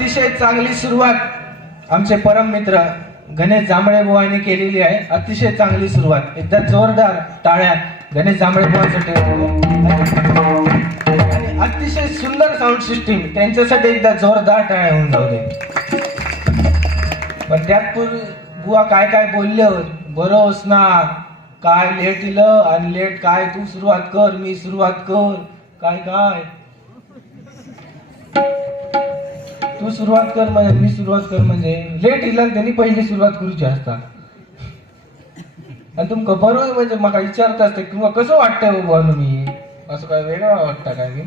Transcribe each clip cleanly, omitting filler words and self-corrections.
अतिशय चांगली सुरुवात आमचे परम मित्र गणेश जांभळे बुवांनी केलेली आहे. अतिशय चांगली सुरुवात. एकदा जोरदार टाळ्या गणेश जांभळे बुवांसाठी. आणि अतिशय सुंदर साऊंड सिस्टीम त्यांच्यासाठी एकदा जोरदार टाळ्या होऊन जाऊ दे. पण त्यात बुवा काय काय बोलले बरोस ना, काय लेट इलं आणि लेट काय, तू सुरुवात कर मी सुरुवात कर, काय काय तू सुरुवात कर म्हणजे मी सुरुवात कर, म्हणजे लेट इला त्यांनी पहिली सुरुवात करूची असता. आणि तुमका बरोबर म्हणजे मला विचारत असते किंवा कसं वाटतंय बुवा मी, असं काय वेगळं वाटतं काय मी,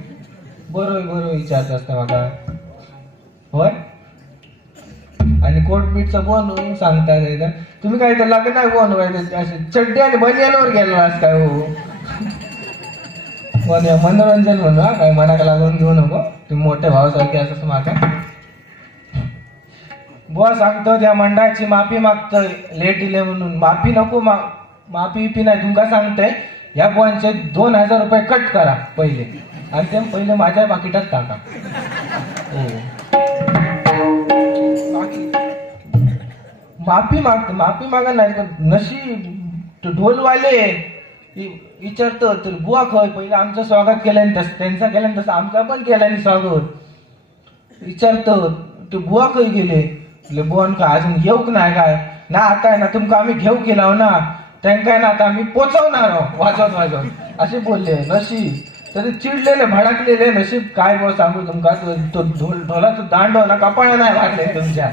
बरोबर विचारत असतं मला. होय. आणि कोटबीटचं बनवून सांगता तुम्ही काय तर लागत नाही बनवायचं, चड्डी आणि बनियानवर गेलास काय हो. मनोरंजन म्हणू, काय मनाला लागून घेऊ नको, तुम्ही मोठ्या भावासारखे असं मागा. बुवा सांगतो त्या मंडळाची माफी मागतोय लेट इले म्हणून. माफी नको, माफी नाही तुमका सांगतोय. या बुवांचे 2000 रुपये कट करा पहिले आणि ते पहिले माझ्या पाकिटात टाका. माफी मागा नाही पण नशीब ढोलवाले विचारतो तर बुवा खय पहिले आमचं स्वागत केलं तसं त्यांचा केलं तसं आमचा पण केलं स्वागत. विचारतो ते बुवा खय गेले, बुवान का अजून येऊक नाही काय ना, आता आहे ना तुमका आम्ही घेऊ केला ना, त्यांना ना आता आम्ही पोचवणार वाजवत असे बोलले. नशीब तरी चिडलेले भडकलेले नशीब काय बोल सांगू तुमका. तो ढोलाचा दांडो ना कपाळा नाही वाटले तुमच्या.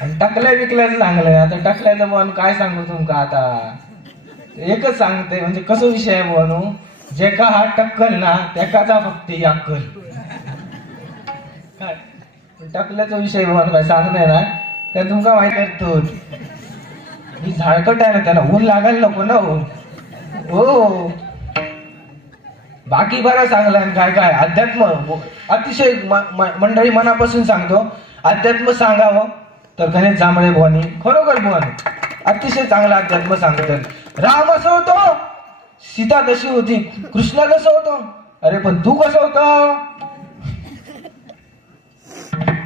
आणि टकल्या विकल्याचं चांगलंय. आता टकल्याचं बोन काय सांगू तुमका, आता एकच सांगते म्हणजे कसं विषय आहे बोनू, जे का हा टक्कल ना त्याचा फक्त अक्कल काय. टकल्याचा विषय बोन काय सांगणे ना त्या तुमका माहित करतो. ही झाडकट आहे ना त्याला ऊन लागायला नको ना हो. बाकी बरं चांगलं काय काय अध्यात्म अतिशय मंडळी मनापासून सांगतो, अध्यात्म सांगावं तर गणेश जांभळे बुवानी खरोखर बुवानी अतिशय चांगला अध्यात्म सांगतात. राम असं होतो, सीता कशी होती, कृष्ण कसं होतो, अरे पण तू कसं होता.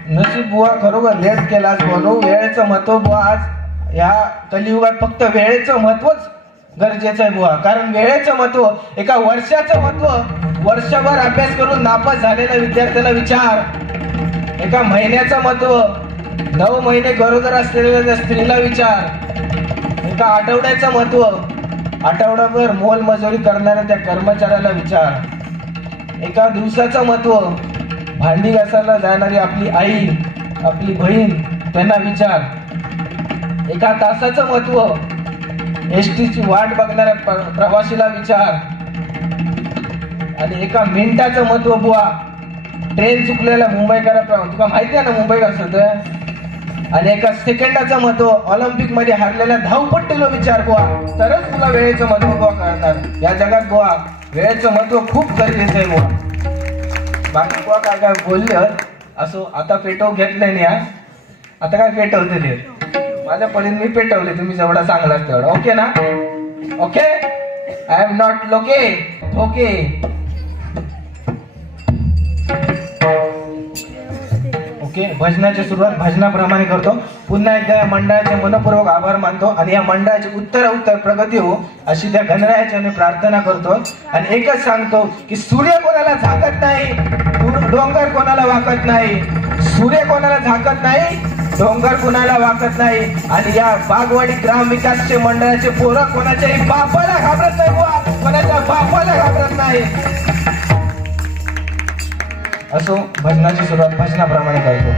नशीब बुवा खरोखर लेट केलास बनू. वेळेचं महत्व बुवा आज या कलियुगात फक्त वेळेचं महत्वच गरजेचं आहे बुवा. कारण वेळेचं महत्व, एका वर्षाचं महत्व वर्षभर अभ्यास करून नापास झालेल्या विद्यार्थ्याला विचार. एका महिन्याचं महत्व 9 महिने गरोदर असलेल्या स्त्रीला विचार. एका आठवड्याचं महत्व आठवड्याभर मोलमजुरी करणाऱ्या त्या कर्मचाऱ्याला विचार. एका दिवसाचं महत्व भांडी घासायला जाणारी आपली आई आपली बहीण त्यांना विचार. एका तासाचं महत्व एसटीची वाट बघणाऱ्या प्रवासीला विचार. आणि एका मिनिटाचं महत्व बुवा ट्रेन चुकलेला मुंबईकरा, तुला माहिती आहे ना मुंबई कसं होतं. आणि एका सेकंदाचं महत्व ऑलिम्पिक मध्ये हारलेल्या धावपट्टीला विचार बुवा, तरच तुला वेळेचं महत्व बुवा कळणार. या जगात बुवा वेळेचं महत्व खूप गरजेचं आहे बुवा. बाकी बुवा काय काय बोलले असो. आता पेटव घेतलंय नाही, आता काय पेटवते माझ्या परीने मी पेटवले, तुम्ही जेवढा सांगलात तेवढा. ओके ना, ओके. आय एम नॉट लोके ओके ओके. भजनाची सुरुवात भजनाप्रमाणे करतो. पुन्हा एकदा या मंडळाचे मनपूर्वक आभार मानतो आणि या मंडळाची उत्तर प्रगती हो अशी त्या गणरायाची प्रार्थना करतो. आणि एकच सांगतो की सूर्य कोणाला झाकत नाही, डोंगर कोणाला वाकत नाही. सूर्य कोणाला झाकत नाही, डोंगर कोणाला वाकत नाही. आणि या बागवाडी ग्राम विकासचे मंडळाचे पोरं कोणाच्याही बापाला घाबरत नाही बुवा, कोणाच्या बापाला घाबरत नाही. असो भजनाची सुरुवात भजनाप्रमाणे करतो.